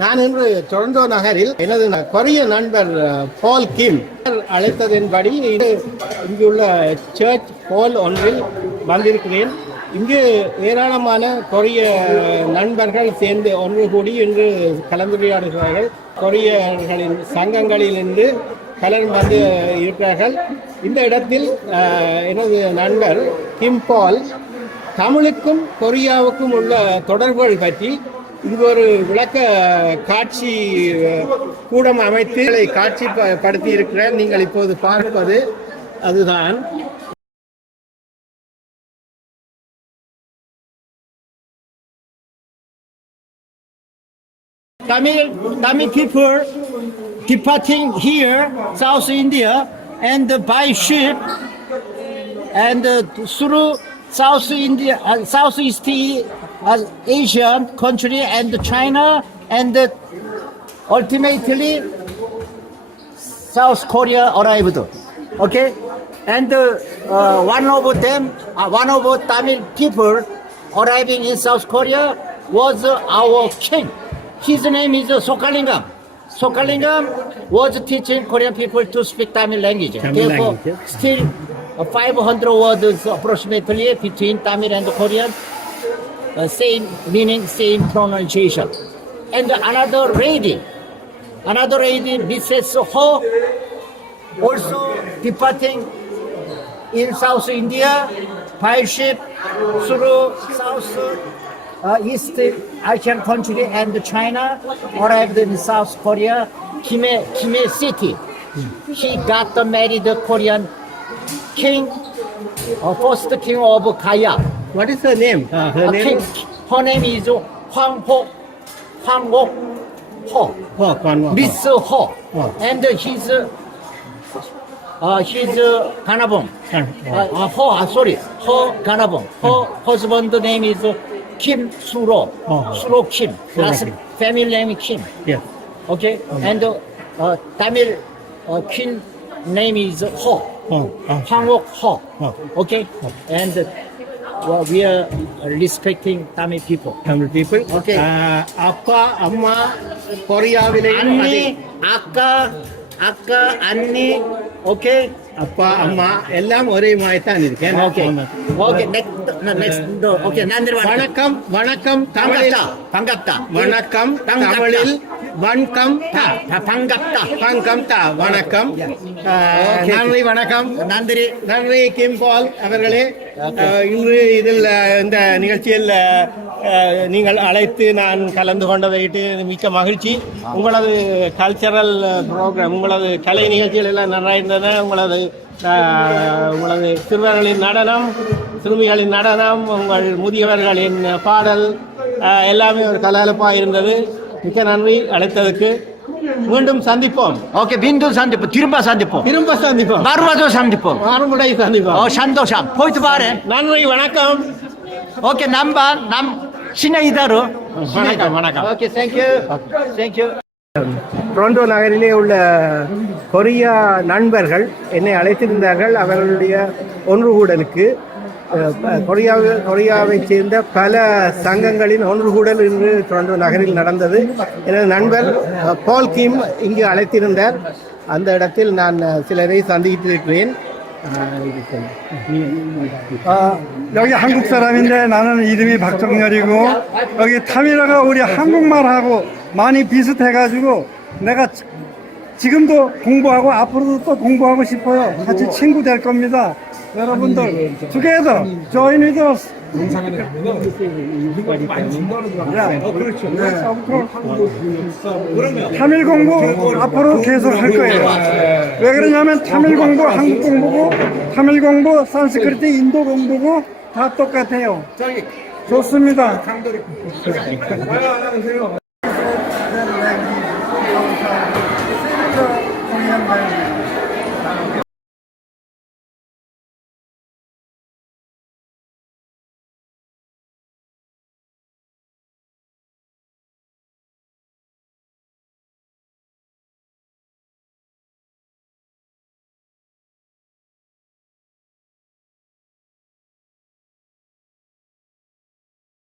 நான் இன்று டொரண்டோ நகரில் எனது கொரிய நண்பர் பால் கிம் அழைத்ததன்படி இங்குள்ள சர்ச் ஹால் ஒன்றில் வந்திருக்கிறேன். இங்கு ஏராளமான கொரிய நண்பர்கள் சேர்ந்து ஒன்று கூடி இன்று கலந்துரையாடுகிறார்கள். கொரியர்களின் சங்கங்களிலிருந்து பலர் வந்து இருக்கிறார்கள். இந்த இடத்தில் எனது நண்பர் கிம் பால் தமிழுக்கும் கொரியாவுக்கும் உள்ள தொடர்புகள் பற்றி இங்கு ஒரு விளக்க காட்சி கூடம் அமைத்து காட்சிப்படுத்தி இருக்கிறார். நீங்கள் இப்போது பார்ப்பது அதுதான். Tamil people departing here, South India, and by ship, and through South India, Southeast Asian country, and China, and ultimately South Korea arrived. Okay, and one of them, one of Tamil people arriving in South Korea was our king. His name is Sokalingam. Sokalingam was teaching Korean people to speak Tamil language. Therefore, still 500 words approximately between Tamil and Korean, same meaning, same pronunciation. And another lady, Mrs. Ho, also departing in South India by ship through South East Asian country and China, arrived in South Korea, Kime City. He got married Korean king, first king of Gaya. What is her name? Her name is Hwang-ho. Miss Ho. And he's Ganabong. Ho Ganabong. Her husband name is Kim Suro. Suro Kim. Last family name Kim. Yes. Okay. And Tamil king name is Ho. Hwang-ok Ho. Okay. And we are respecting Tamil people. Tamil people. Okay. அப்பா அம்மா கொரியாவிலேயும் Anni, akka, anni. Okay. அப்பா அம்மா எல்லாம் ஒரே மாதிரி தான் இருக்கேன். Okay. Okay. Next. Okay. Nandri வணக்கம் வணக்கம் தமிழில் Pangapta. வணக்கம் தமிழில் வணக்கம் தா பங்கம் தா வணக்கம். நன்றி வணக்கம். நன்றி கிம் பால் அவர்களே. இன்று இதில் இந்த நிகழ்ச்சியில் நீங்கள் அழைத்து நான் கலந்து கொண்டதையிட்டு மிக்க மகிழ்ச்சி. உங்களது கல்ச்சரல் ப்ரோக்ராம், உங்களது கலை நிகழ்ச்சிகள் எல்லாம் நல்லா இருந்தன. உங்களது சிறுவர்களின் நடனம், சிறுமிகளின் நடனம், உங்கள் முதியவர்களின் பாடல் எல்லாமே ஒரு கலகலப்பாக இருந்தது. மிக்க நன்றி அழைத்ததுக்கு. மீண்டும் சந்திப்போம். Okay. மீண்டும் சந்திப்போம். திரும்ப சந்திப்போம். மறுமுறை சந்திப்போம். சந்தோஷம். போயிட்டு பாரு. நன்றி வணக்கம். Okay. நம் சின்ன வணக்கம். Okay. Thank you. டொரண்டோ நகரிலே உள்ள கொரியா நண்பர்கள் என்னை அழைத்திருந்தார்கள். அவர்களுடைய ஒன்றுகூடலுக்கு கொரியாவைச் சேர்ந்த பல சங்கங்களின் ஒன்றுகூடல் இன்று டொரண்டோ நகரில் நடந்தது. எனது நண்பர் பால் கிம் இங்கு அழைத்திருந்தார். அந்த இடத்தில் நான் சிலரை சந்தித்திருக்கிறேன். 여기 한국 사람인데 나는 이름이 박정열이고 여기 타미라가 우리 한국말하고 많이 비슷해가지고 내가 지금도 공부하고 앞으로도 또 공부하고 싶어요. 같이 친구 될 겁니다. 여러분들 together join with us. 타밀 공부 앞으로 계속 할 거예요. 왜 그러냐면 타밀 공부 한국 공부고 타밀 공부 산스크리트 인도 공부고 다 똑같아요. 좋습니다. Korean language.